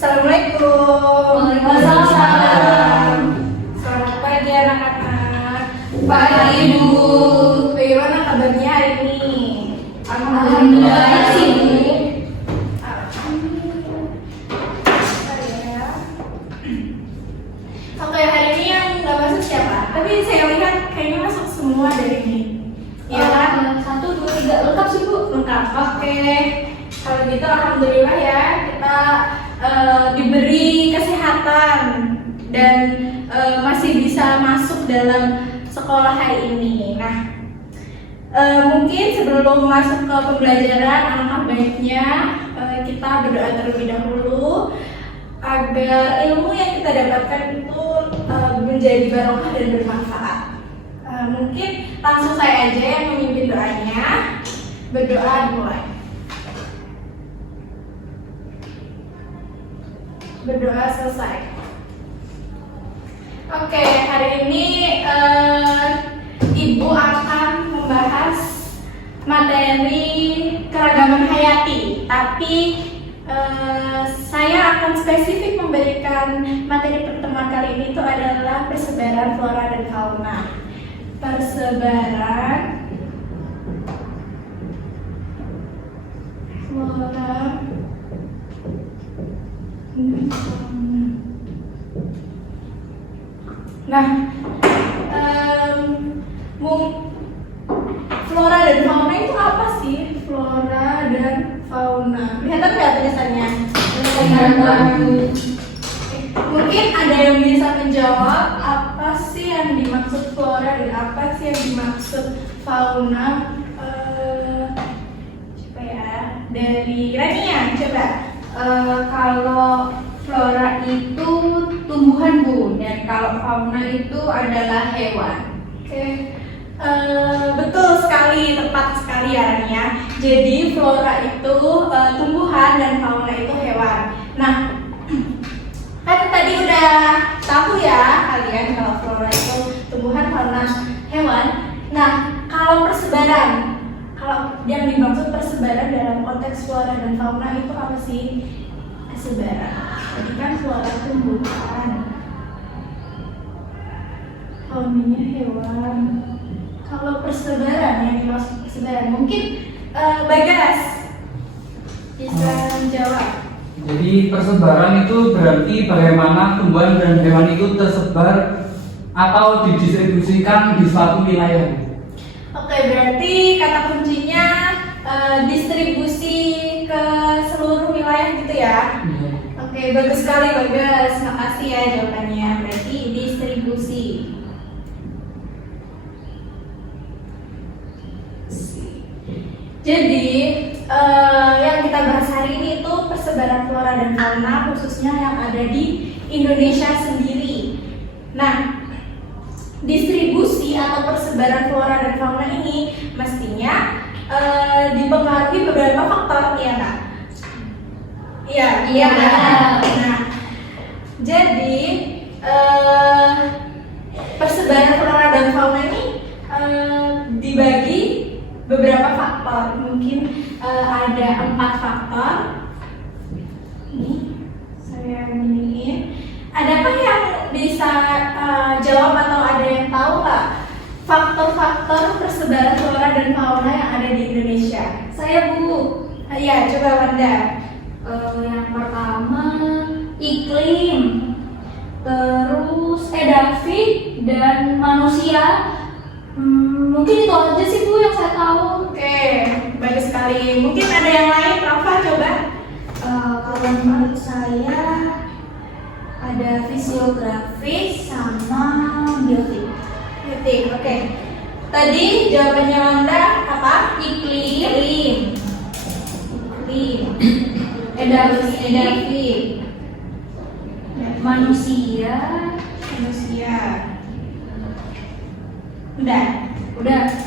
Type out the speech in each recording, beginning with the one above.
Assalamualaikum. Waalaikumsalam. Selamat pagi anak-anak. Pagi, Bu. Bagaimana kabarnya hari ini? Alhamdulillah baik sih, Bu. Oke, hari ini yang nggak masuk siapa? Tapi saya lihat kayaknya masuk semua dari ini. Iya kan? 1, 2, 3 lengkap sih, Bu. Lengkap. Oke. Kalau gitu alhamdulillah ya kita diberi kesehatan dan masih bisa masuk dalam sekolah hari ini. Nah, mungkin sebelum masuk ke pembelajaran, alangkah baiknya kita berdoa terlebih dahulu agar ilmu yang kita dapatkan itu menjadi barokah dan bermanfaat. Mungkin langsung saya aja yang memimpin doanya. Berdoa dimulai. Berdoa selesai. Oke, hari ini Ibu akan membahas materi keragaman hayati, tapi saya akan spesifik memberikan materi pertemuan kali ini itu adalah persebaran flora dan fauna. Persebaran flora. Nah, flora dan fauna itu apa sih? Flora dan fauna. Kelihatan nggak tulisannya? Mungkin ada yang bisa menjawab apa sih yang dimaksud flora dan apa sih yang dimaksud fauna? Coba ya, dari Rania, coba. Kalau flora itu tumbuhan, Bu, dan kalau fauna itu adalah hewan. Oke. Betul sekali, tepat sekali ya Rania. Jadi flora itu tumbuhan dan fauna itu hewan. Nah, kan tadi udah tahu ya kalian kalau flora itu tumbuhan, fauna, hewan. Nah, kalau persebaran, kalau yang dimaksud persebaran dalam konteks flora dan fauna itu apa sih? Persebaran. Jadi kan flora tumbuhan, faunanya hewan. Kalau persebaran yang dimaksud persebaran mungkin Bagas bisa menjawab. Jadi persebaran itu berarti bagaimana tumbuhan dan hewan itu tersebar atau didistribusikan di suatu wilayah. Oke, berarti kata kuncinya distribusi ke seluruh wilayah gitu ya. Oke, bagus sekali Bagas. Makasih ya jawabannya. Berarti distribusi. Jadi yang kita bahas hari ini itu persebaran flora dan fauna khususnya yang ada di Indonesia sendiri. Nah, distribusi atau persebaran flora dan fauna ini mestinya dipengaruhi beberapa faktor, ya Kak? Iya. Nah, jadi persebaran flora dan fauna ini dibagi beberapa faktor. Mungkin ada 4 faktor. Ini saya iniin. Adakah yang bisa jawab atau ada yang tahu nggak faktor-faktor persebaran flora dan fauna yang ada di Indonesia? Saya, Bu. Iya, coba Wanda. Yang pertama iklim, terus edafik dan manusia. Mungkin itu aja sih, Bu, yang saya tahu. Oke, bagus sekali. Mungkin ada yang lain, Rafa coba. Kalau menurut saya ada fisiografis sama biotik. Oke. Tadi jawabannya Wanda apa? Iklim, Edafik. manusia. Udah.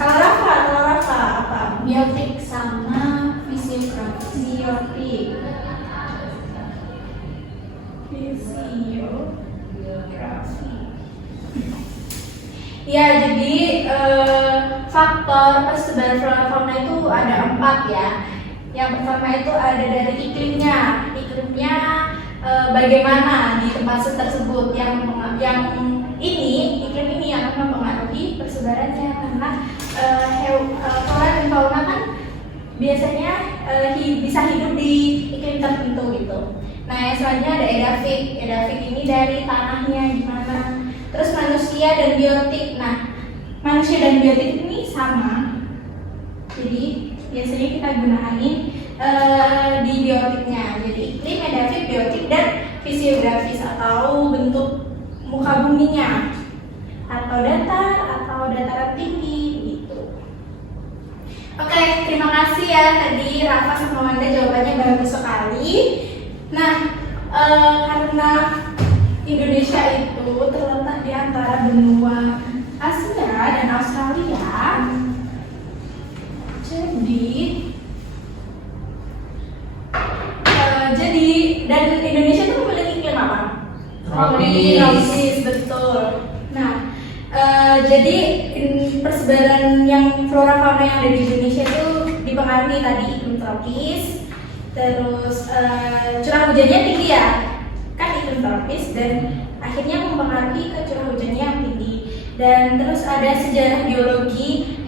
Kalau Rafa apa? Biotik sama fisiografis. Biotik. Fisiografi. Ya, jadi faktor persebaran flora fauna itu ada 4 ya. Yang pertama itu ada dari iklimnya. Iklimnya bagaimana di tempat tersebut yang iklim ini yang akan mempengaruhi persebarannya, karena flora dan fauna kan biasanya bisa hidup di iklim tertentu gitu. Nah, yang selanjutnya ada edafik. Edafik ini dari tanahnya gimana. Terus manusia dan biotik. Nah, manusia dan biotik ini sama. Jadi biasanya kita gunakan di biotiknya. Jadi iklim, edafik, biotik, dan fisiografis atau bentuk muka buminya, atau datar atau dataran tinggi gitu. Oke, terima kasih ya tadi Rafa sama Wanda, jawabannya bagus sekali. Nah, karena Indonesia itu terletak di antara benua Asia dan Australia, jadi dan Indonesia itu memiliki iklim apa? Tropis, betul. Nah, jadi persebaran yang flora fauna yang ada di Indonesia itu dipengaruhi tadi iklim tropis. Terus curah hujannya tinggi ya, kan iklim tropis, dan akhirnya mempengaruhi ke curah hujannya yang tinggi. Dan terus ada sejarah geologi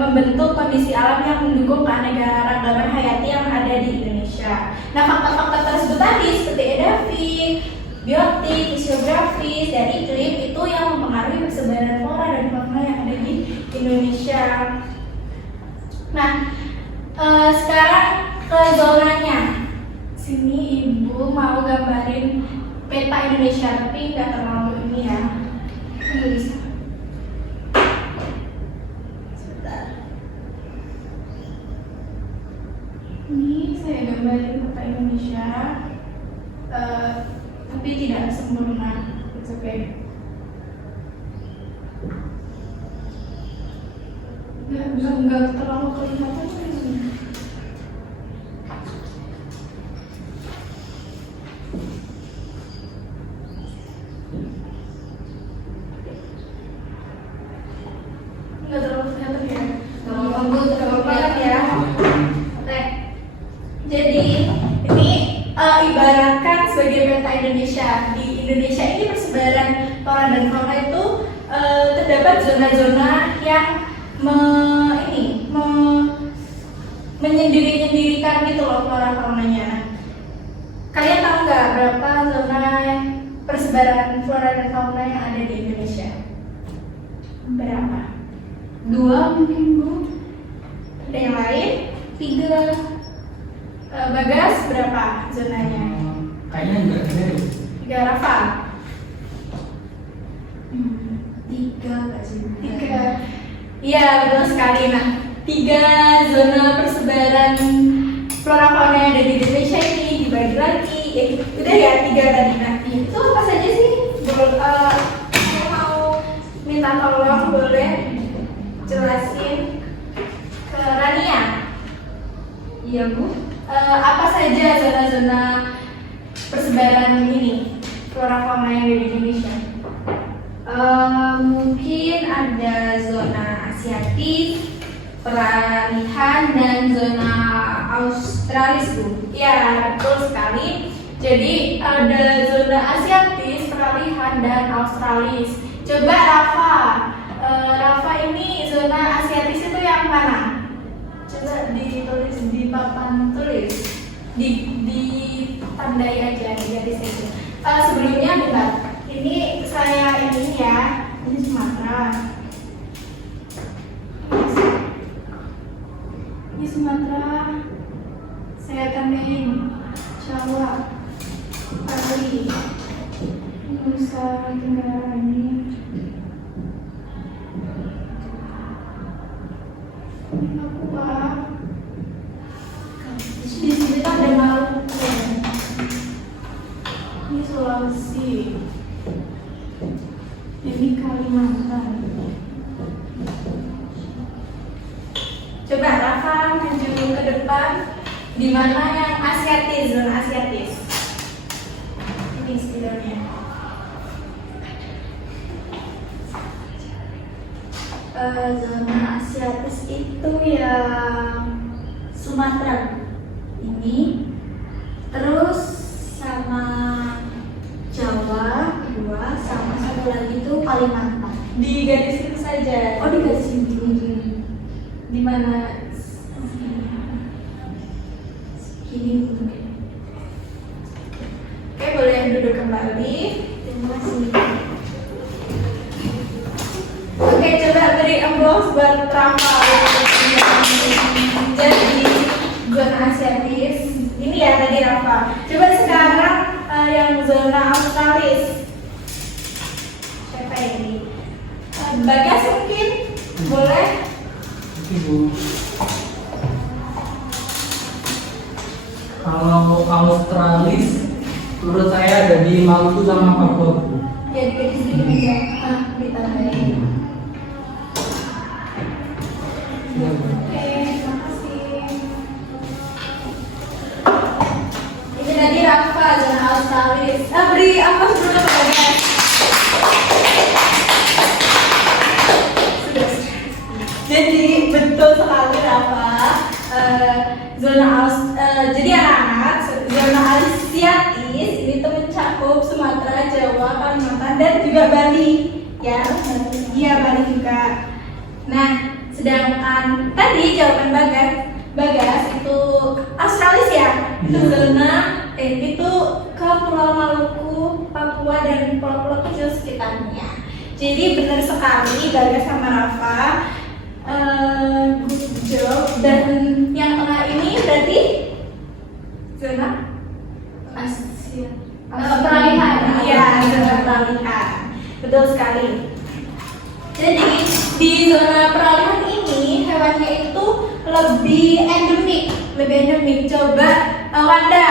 membentuk kondisi alam yang mendukung keanekaragaman hayati yang ada di Indonesia. Nah, faktor-faktor tersebut tadi seperti edafik, biotik, fisiografis, dan iklim itu yang mempengaruhi persebaran flora dan fauna yang ada di Indonesia. Nah, sekarang ke zonanya. Sini ibu mau gambarin peta Indonesia, tapi nggak terlalu ini ya. Nggak bisa. Sebentar. Ini saya gambarin peta Indonesia, tapi tidak sempurna. It's okay. Nggak terlalu kelihatan ini. Nggak terlalu kelihatan ya. Terlalu banget ya. Oke. Jadi ini ibaratkan sebagai peta Indonesia. Di Indonesia ini persebaran flora dan fauna itu terdapat zona-zona yang menyendiri-nyendirikan gitu loh flora faunanya. Kalian tahu nggak berapa zona persebaran flora dan fauna yang ada di Indonesia? Berapa? 2 mungkin, Bu. Ada yang lain? 3. Bagas berapa zonanya? Kayaknya enggak ada. 3. Rafa? 3 nggak sih? 3. Iya, betul sekali. Nah, 3 zona persebaran flora fauna yang ada di Indonesia ini dibagi lagi. Udah ya 3 tadi. Nah, itu apa saja sih? Saya mau minta tolong, boleh jelasin ke Rania. Iya, Bu. Apa saja zona-zona persebaran ini flora fauna yang ada di Indonesia? Mungkin ada zona Asiatik, peralihan, dan zona Australis, Bu. Ya, betul sekali. Jadi ada zona Asiatis, peralihan, dan Australis. Coba Rafa ini zona Asiatis itu yang mana? Coba ditulis di papan tulis, ditandai aja di garis itu. Sebelumnya bentar, ini saya ini ya, ini Sumatera. Ini Sumatera, saya tandain Jawa, Bali, Nusa Tenggara ini. Papua. Di sini tuh ada Maluku. Ini Sulawesi. Ini Kalimantan. Coba Rafa maju ke depan. Di mana yang Asiatis, zona Asiatis? Ini sebenarnya. Zona Asiatis itu yang Sumatera ini, terus sama Kalimantan. Di garis itu saja. Oh, di garis ini. Di mana? Gini mungkin. Oke, boleh duduk kembali. Terima kasih. Oke, coba beri applause buat Rafa. Jadi zona asiatis. Ini ya tadi Rafa. Coba sekarang yang zona australis. Siapa ini? Bagas mungkin boleh. Oke Bu. Kalau Australis, menurut saya ada di Maluku sama Papua Bu. Ya di sini aja. Ditambahin. Ya, Bu. Oke, terima kasih. Ini tadi Rafa zona australis. Beri apa dulu ke Bagas. Jadi betul sekali Rafa, jadi anak-anak zona asiatis ini tuh mencakup Sumatera, Jawa, Kalimantan dan juga Bali ya. Iya, Bali juga. Nah, sedangkan tadi jawaban Bagas itu Australis ya. Itu zona itu ke Pulau Maluku, Papua dan pulau-pulau kecil sekitarnya. Jadi benar sekali Bagas sama Rafa. Good job. Dan yang tengah ini berarti zona Asia. peralihan. Iya, zona peralihan. Betul sekali. Jadi di zona peralihan ini hewannya itu lebih endemik. Coba Wanda,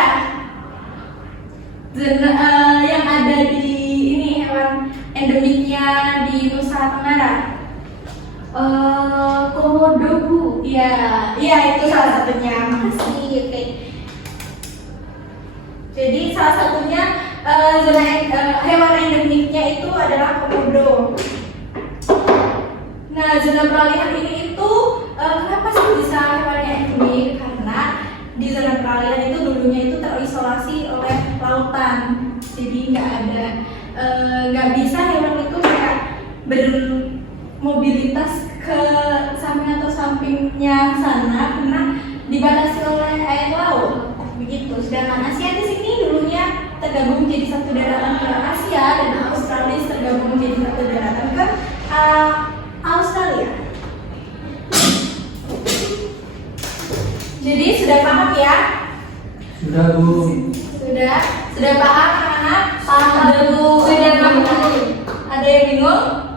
zona yang ada di ini hewan endemiknya di Nusa Tenggara. Komodo Bu. Iya itu salah satunya. Makasih. Oke. Jadi salah satunya zona hewan endemiknya itu adalah komodo. Nah, zona peralihan ini itu kenapa sih bisa hewannya endemik? Karena di zona peralihan itu dulunya itu terisolasi oleh lautan. Jadi nggak bisa hewan itu kayak bermobilitas ke samping atau sampingnya sana karena dibatasi oleh air laut begitu. Sedangkan asiatis ini dulunya tergabung menjadi satu daratan ke Asia dan Australis tergabung menjadi satu daratan ke Australia. Jadi sudah paham ya? Sudah Bu. Sudah paham anak-anak? Paham dulu. Sudah paham? Ada yang bingung?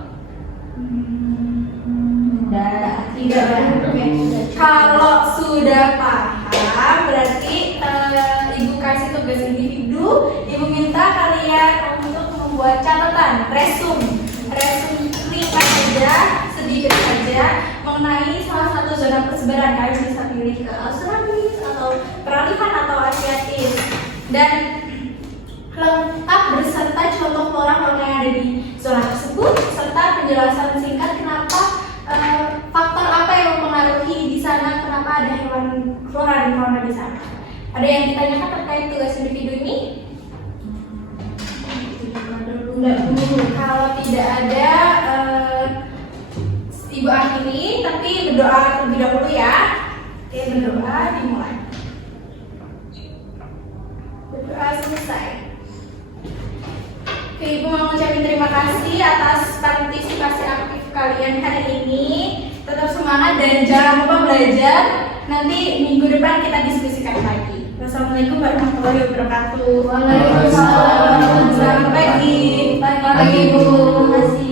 Tidak. Kalau sudah paham, berarti Ibu kasih tugas individu. Ibu minta kalian untuk membuat catatan, resume ringkas saja, sedikit saja mengenai salah satu zona persebaran. Kalian bisa pilih ke Australis atau peralihan atau asiatis dan lengkap beserta contoh flora yang ada di zona tersebut serta penjelasan singkat kenapa faktor apa yang mempengaruhi di sana, kenapa ada hewan flora dan fauna di sana. Ada yang ditanyakan terkait tugas individu ini? Kalau tidak ada, Ibu akhiri, tapi berdoa terlebih dahulu ya. Oke, berdoa dimulai. Berdoa selesai. Oke, Ibu mau ngucapin terima kasih atas partisipasi aktif kalian hari ini. Tetap semangat dan jangan lupa belajar. Nanti minggu depan kita diskusikan lagi. Wassalamualaikum warahmatullahi wabarakatuh. Waalaikumsalam. Selamat pagi. Pagi Bu. Terima kasih.